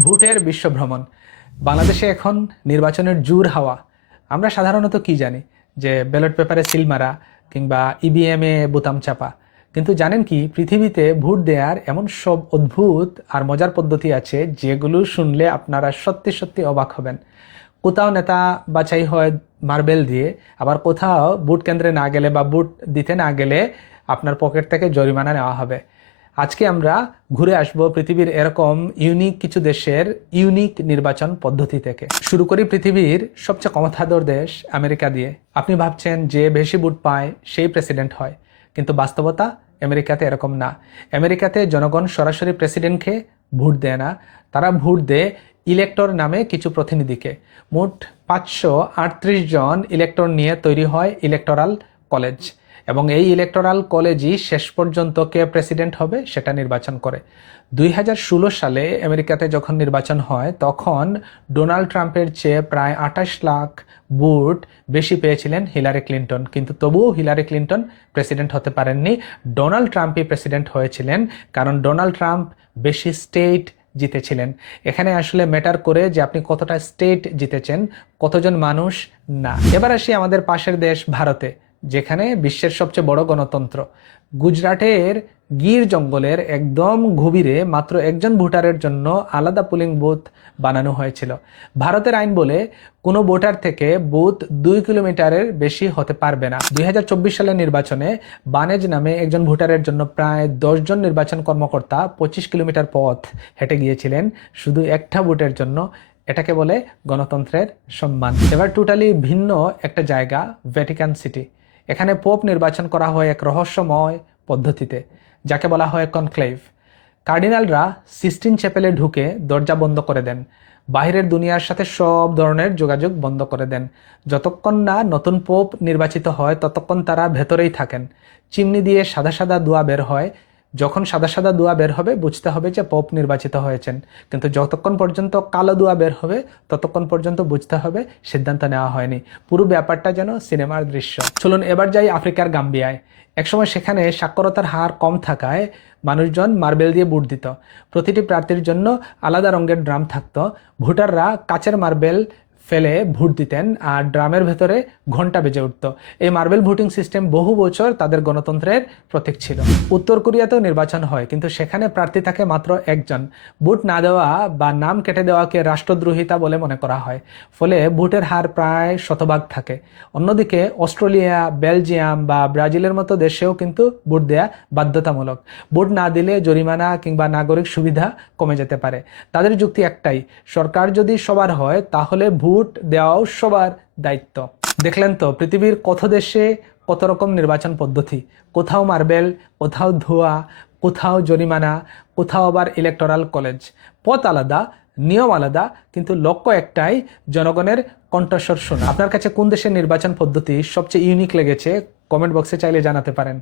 ভোটের বিশ্ব ভ্রমণ। বাংলাদেশে এখন নির্বাচনের জোর হাওয়া। আমরা সাধারণত কি জানি? যে ব্যালট পেপারে সিল মারা কিংবা ইভিএম এ বোতাম চাপা। কিন্তু জানেন কি, পৃথিবীতে ভোট দেওয়ার এমন সব অদ্ভুত আর মজার পদ্ধতি আছে যেগুলো শুনলে আপনারা সত্যি সত্যি অবাক হবেন। কোথাও নেতা বাছাই হয় মার্বেল দিয়ে, আবার কোথাও বুট কেন্দ্রে না গেলে বা বুট দিতে না গেলে আপনার পকেট থেকে জরিমানা নেওয়া হবে। আজকে আমরা ঘুরে আসব পৃথিবীর এরকম ইউনিক কিছু দেশের ইউনিক নির্বাচন পদ্ধতি থেকে। শুরু করি পৃথিবীর সবচেয়ে ক্ষমতাধর দেশ আমেরিকা দিয়ে। আপনি ভাবছেন যে বেশি ভোট পায় সেই প্রেসিডেন্ট হয়, কিন্তু বাস্তবতা আমেরিকাতে এরকম না। আমেরিকাতে জনগণ সরাসরি প্রেসিডেন্টকে ভোট দেয় না, তারা ভোট দেয় ইলেক্টর নামে কিছু প্রতিনিধিকে। মোট পাঁচশো আটত্রিশ জন ইলেক্টর নিয়ে তৈরি হয় ইলেকটোরাল কলেজ এবং এই ইলেকটোরাল কলেজই শেষ পর্যন্ত কে প্রেসিডেন্ট হবে সেটা নির্বাচন করে। দুই হাজার ষোলো সালে আমেরিকাতে যখন নির্বাচন হয়, তখন ডোনাল্ড ট্রাম্পের চেয়ে প্রায় আঠাশ লাখ ভোট বেশি পেয়েছিলেন হিলারি ক্লিন্টন। কিন্তু তবুও হিলারি ক্লিন্টন প্রেসিডেন্ট হতে পারেননি। ডোনাল্ড ট্রাম্পই প্রেসিডেন্ট হয়েছিলেন কারণ ডোনাল্ড ট্রাম্প বেশি স্টেট জিতেছিলেন। এখানে আসলে ম্যাটার করে যে আপনি কতটা স্টেট জিতেছেন, কতজন মানুষ না। এবার আসি আমাদের পাশের দেশ ভারতে। যেখানে বিশ্বের সবচেয়ে বড় গণতন্ত্র। গুজরাটের গির জঙ্গলের একদম গভীরে মাত্র একজন ভোটারের জন্য আলাদা পুলিং বুথ বানানো হয়েছিল। ভারতের আইন বলে কোনো ভোটার থেকে বুথ দুই কিলোমিটারের বেশি হতে পারবে না। দুই হাজার চব্বিশ সালের নির্বাচনে বানেজ নামে একজন ভোটারের জন্য প্রায় জন নির্বাচন কর্মকর্তা পঁচিশ কিলোমিটার পথ হেঁটে গিয়েছিলেন। শুধু একটা ভোটের জন্য, এটাকে বলে গণতন্ত্রের সম্মান। এবার টোটালি ভিন্ন একটা জায়গা ভ্যাটিকান সিটি এখানে পোপ নির্বাচন করা হয় এক রহস্যময় পদ্ধতিতে, যাকে বলা হয় কনক্লেভ। কার্ডিনালরা সিস্টিন চ্যাপেলে ঢুকে দরজা বন্ধ করে দেন। বাহিরের দুনিয়ার সাথে সব ধরনের যোগাযোগ বন্ধ করে দেন। যতক্ষণ না নতুন পোপ নির্বাচিত হয়, ততক্ষণ তারা ভেতরেই থাকেন। চিমনি দিয়ে সাদা সাদা দোয়া বের হয় যখন সাদা সাদা দোয়া বের হবে, বুঝতে হবে যে পোপ নির্বাচিত হয়েছেন। কিন্তু যতক্ষণ পর্যন্ত কালো দোয়া বের হবে, ততক্ষণ পর্যন্ত বুঝতে হবে সিদ্ধান্ত নেওয়া হয়নি। পুরো ব্যাপারটা যেন সিনেমার দৃশ্য। চলুন এবার যাই আফ্রিকার গাম্বিয়ায়। একসময় সেখানে সাক্ষরতার হার কম থাকায় মানুষজন মার্বেল দিয়ে বুট দিত প্রতিটি প্রার্থীর জন্য আলাদা রঙের ড্রাম থাকতো। ভোটাররা কাচের মার্বেল ফেলে ভোট দিতেন আর ড্রামের ভেতরে ঘণ্টা বেজে উঠত। এই মার্বেল ভোটিং সিস্টেম বহু বছর তাদের গণতন্ত্রের প্রতীক ছিল। উত্তর কোরিয়াতেও নির্বাচন হয়, কিন্তু সেখানে প্রার্থী থাকে মাত্র একজন। ভোট না দেওয়া বা নাম কেটে দেওয়াকে রাষ্ট্রদ্রোহিতা বলে মনে করা হয়, ফলে ভোটের হার প্রায় শতভাগ থাকে। অন্যদিকে অস্ট্রেলিয়া, বেলজিয়াম বা ব্রাজিলের মতো দেশেও কিন্তু ভোট দেয়া বাধ্যতামূলক। ভোট না দিলে জরিমানা কিংবা নাগরিক সুবিধা কমে যেতে পারে। তাদের যুক্তি একটাই, সরকার যদি সবার হয় তাহলে ভোট দেওয়াও সবার দায়িত্ব। দেখলেন তো, পৃথিবীর কত দেশে কত রকম নির্বাচন পদ্ধতি। কোথাও মার্বেল, কোথাও ধোয়া, কোথাও জরিমানা, কোথাও আবার ইলেকটোরাল কলেজ পথ আলাদা, নিয়ম আলাদা, কিন্তু লক্ষ্য একটাই, জনগণের কণ্ঠস্বর শোনা। আপনার কাছে কোন দেশের নির্বাচন পদ্ধতি সবচেয়ে ইউনিক লেগেছে? কমেন্ট বক্সে চাইলে জানাতে পারেন।